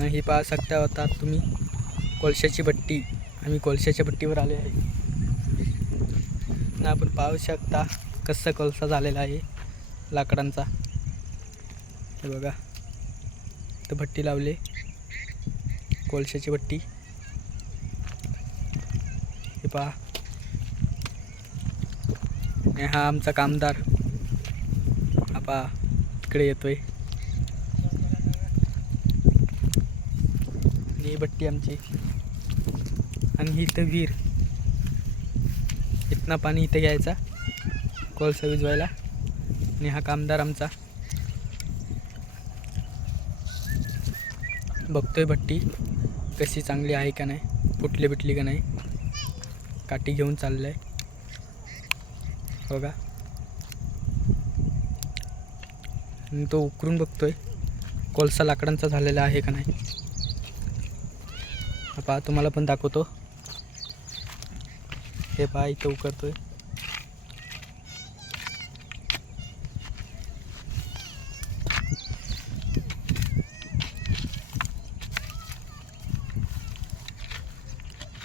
न ही पाहू शकता होता तुम्ही कोळशाची पट्टी. आम्ही कोळशाच्या पट्टीवर आले आहे. ना आपण पाहू शकता कसा कोळसा झालेला आहे लाकडांचा. हे बघा. तर भट्टी लावले. कोळशाची भट्टी हे पहा. आणि हा आमचा कामदार. हा पहा. इकडे येतोय. ही भट्टी आमची. आणि ही इथं विहीर. इथनं पाणी इथं घ्यायचा. कोळसा विजवायला आणि हा कामदार आमचा. बघतोय भट्टी कशी चांगली आहे का नाही? फुटली बिटली का नाही? काठी घेऊन चाललंय. बघा. आणि तो उकरून बघतोय. कोळसा लाकडांचा झालेला आहे का नाही? हा पहा तुम्हाला पण दाखवतो. हे पहा इथं उकरतोय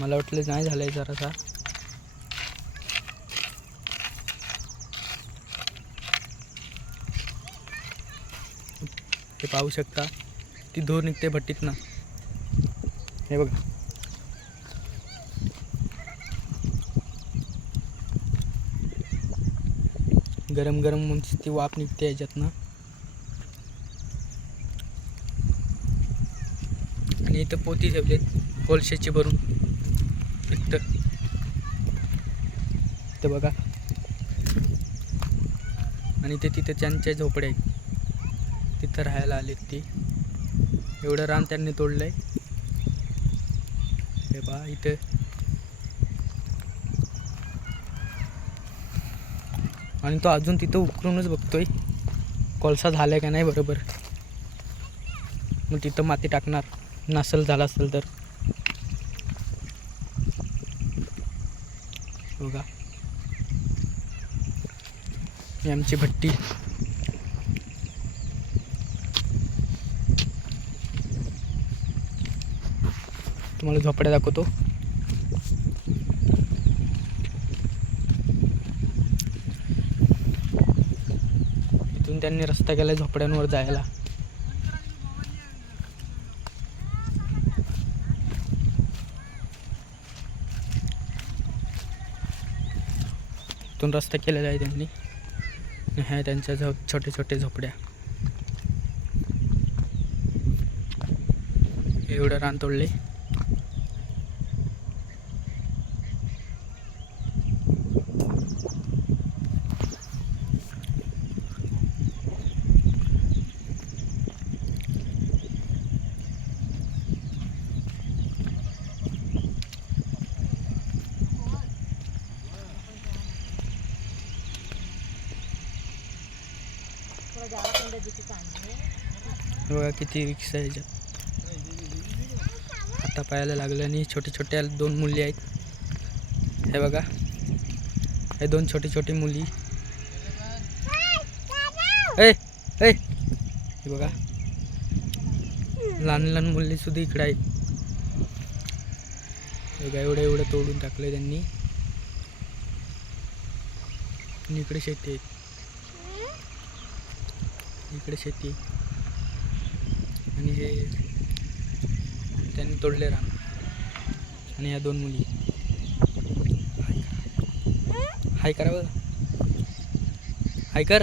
मला वाटलं नाही झालंय जरासा. हे पाहू शकता ती धूर निघते भट्टीत ना हे बघा. गरम गरम म्हणजे ती वाफ निघते याच्यातनं. आणि इथं पोती ठेवलेत कोळशाची भरून. इथं. इथं बघा. आणि ते तिथं त्यांच्या झोपड्या आहेत. तिथं राहायला आलेत ती. एवढं रान त्यांनी तोडलंय. हे बा इथे. आणि तो अजून तिथं उकरूनच बघतोय कोळसा झाला का नाही बरोबर. मग तिथं माती टाकणार नसल झाला असेल तर. बघा. आमची भट्टी. तुम्हाला झोपड्या दाखवतो. इथून त्यांनी रस्ता केला झोपड्यांवर जायला. इथून रस्ता केलेला आहे त्यांनी. ह्या त्यांच्या झो छोटे छोटे झोपड्या. एवढं रान तोडले. बघा किती रिक्षा आहे याच्यात. आता पाहायला लागलं आणि छोटे छोट्या दोन मुली आहेत. हे बघा. हे दोन छोटी छोटी मुली. ए हे बघा. लहान लहान मुली सुद्धा इकडे आहेत. बघा एवढं एवढं तोडून टाकलं त्यांनी. इकडे शेती आहे. इकडे शेती. आणि हे त्यांनी तोडले रान. आणि ह्या दोन मुली. हाय करा हाय कर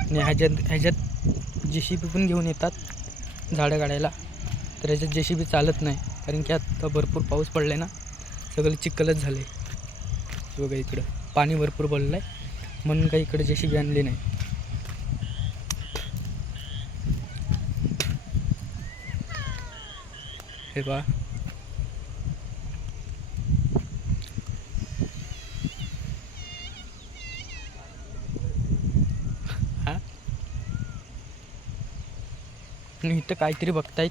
आणि ह्याच्यात ह्याच्यात जे सी बी पण घेऊन येतात झाडं काढायला. तर ह्याच्यात जे सी बी चालत नाही. कारण की आता भरपूर पाऊस पडला आहे ना. सगळं चिखलच झालं आहे बघा इकडं. पाणी भरपूर पडलं आहे म्हणून काही इकडे जशी बी आणली नाही. हे बा हा? इथं काहीतरी बघतायत.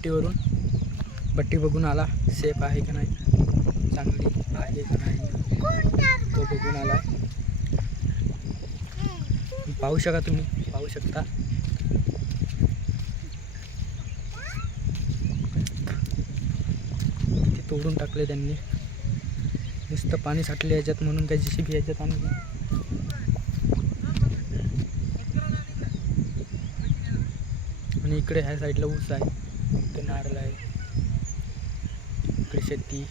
भट्टीवरून भट्टी बघून आला सेफ आहे का नाही? चांगली आहे का नाही? तो बघून आला. पाहू शका तुम्ही? पाहू शकता. ते तोडून टाकले त्यांनी. नुसतं पाणी साठले याच्यात म्हणून काय जी बी याच्यात आणली आणि इकडे ह्या साईडला ऊस आहे. इकडे नारळ आहे इकडे शेती